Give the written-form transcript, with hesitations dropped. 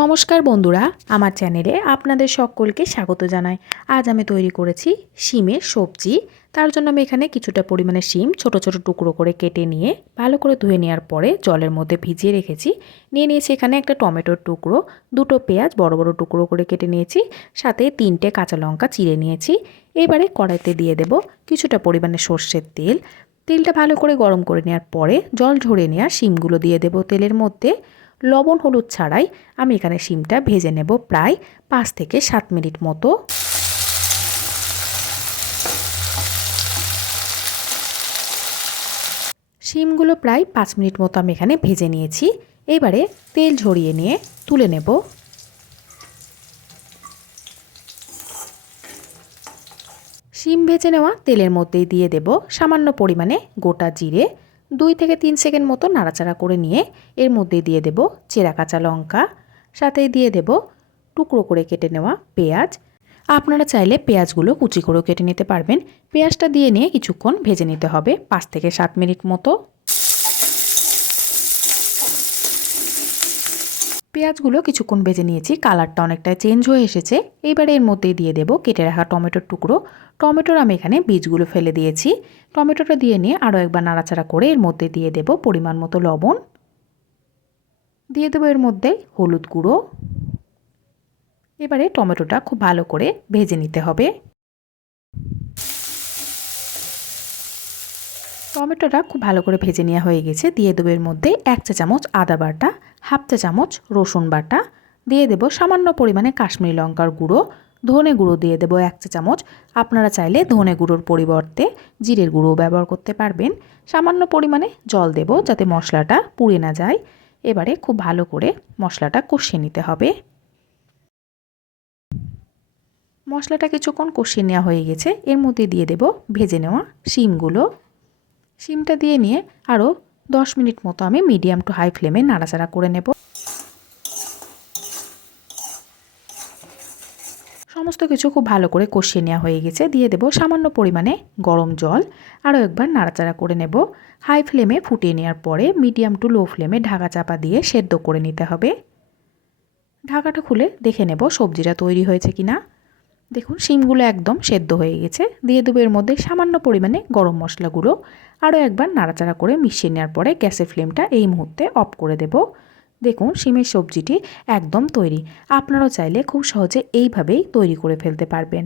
নমস্কার বন্ধুরা, আমার চ্যানেলে আপনাদের সকলকে স্বাগত জানাই। আজ আমি তৈরি করেছি শিমের সবজি। তার জন্য আমি এখানে কিছুটা পরিমাণে শিম ছোট ছোট টুকরো করে কেটে নিয়ে ভালো করে ধুয়ে নেওয়ার পরে জলের মধ্যে ভিজিয়ে রেখেছি। নিয়েছি এখানে একটা টমেটোর টুকরো, দুটো পেঁয়াজ বড় বড় টুকরো করে কেটে নিয়েছি, সাথে 3টে কাঁচা লঙ্কা চিড়ে নিয়েছি। এবারে কড়াইতে দিয়ে দেব কিছুটা পরিমাণে সর্ষের তেল। তেলটা ভালো করে গরম করে নেওয়ার পরে জল ঝরিয়ে নেওয়া শিমগুলো দিয়ে দেব তেলের মধ্যে। লবণ হলুদ ছাড়াই আমি এখানে শিমটা ভেজে নেব প্রায় 5 থেকে 7 মিনিট মতো। শিমগুলো প্রায় 5 মিনিট মতো আমি এখানে ভেজে নিয়েছি। এবারে তেল ঝরিয়ে নিয়ে তুলে নেব। শিম ভেজে নেওয়া তেলের মধ্যেই দিয়ে দেব সামান্য পরিমাণে গোটা জিরে। 2 থেকে 3 সেকেন্ড মতো নাড়াচাড়া করে নিয়ে এর মধ্যে দিয়ে দেব চেরা কাঁচা লঙ্কা, সাথে দিয়ে দেব টুকরো করে কেটে নেওয়া পেঁয়াজ। আপনারা চাইলে পেঁয়াজগুলো কুচি করেও কেটে নিতে পারবেন। পেঁয়াজটা দিয়ে নিয়ে কিছুক্ষণ ভেজে নিতে হবে 5 থেকে 7 মিনিট মতো। পেঁয়াজগুলো কিছুক্ষণ ভেজে নিয়েছি, কালারটা অনেকটা চেঞ্জ হয়ে এসেছে। এইবারে এর মধ্যে দিয়ে দেব কেটে রাখা টমেটোর টুকরো। টমেটোর আমি এখানে বীজগুলো ফেলে দিয়েছি। টমেটোটা দিয়ে নিয়ে আরও একবার নাড়াচাড়া করে এর মধ্যে দিয়ে দেব পরিমাণ মতো লবণ, দিয়ে দেবো এর মধ্যে হলুদ গুঁড়ো। এবারে টমেটোটা খুব ভালো করে ভেজে নিতে হবে। টমেটোটা খুব ভালো করে ভেজে নেওয়া হয়ে গেছে। দিয়ে দেবো এর মধ্যে 1 চা চামচ আদা বাটা, হাফ চা চামচ রসুন বাটা, দিয়ে দেবো সামান্য পরিমাণে কাশ্মীরি লঙ্কার গুঁড়ো, ধনে গুঁড়ো দিয়ে দেবো 1 চা চামচ। আপনারা চাইলে ধনে গুঁড়োর পরিবর্তে জিরের গুঁড়োও ব্যবহার করতে পারবেন। সামান্য পরিমাণে জল দেব যাতে মশলাটা পুড়ে না যায়। এবারে খুব ভালো করে মশলাটা কষিয়ে নিতে হবে। মশলাটা কিছুক্ষণ কষিয়ে নেওয়া হয়ে গেছে। এর মধ্যে দিয়ে দেব ভেজে নেওয়া শিমগুলো। শিমটা দিয়ে নিয়ে আরও 10 মিনিট মতো আমি মিডিয়াম টু হাই ফ্লেমে নাড়াচাড়া করে নেব। সমস্ত কিছু খুব ভালো করে কষিয়ে নেওয়া হয়ে গেছে। দিয়ে দেব সামান্য পরিমাণে গরম জল, আরও একবার নাড়াচাড়া করে নেব। হাই ফ্লেমে ফুটিয়ে নেওয়ার পরে মিডিয়াম টু লো ফ্লেমে ঢাকা চাপা দিয়ে সেদ্ধ করে নিতে হবে। ঢাকাটা খুলে দেখে নেব সবজিটা তৈরি হয়েছে কিনা। দেখুন শিমগুলো একদম সেদ্ধ হয়ে গেছে। দিয়ে দেবো এর মধ্যে সামান্য পরিমাণে গরম মশলা গুঁড়ো। আরও একবার নাড়াচাড়া করে মিশিয়ে নেওয়ার পরে গ্যাসের ফ্লেমটা এই মুহূর্তে অফ করে দেব। দেখুন শিমের সবজিটি একদম তৈরি। আপনারাও চাইলে খুব সহজে এইভাবেই তৈরি করে ফেলতে পারবেন।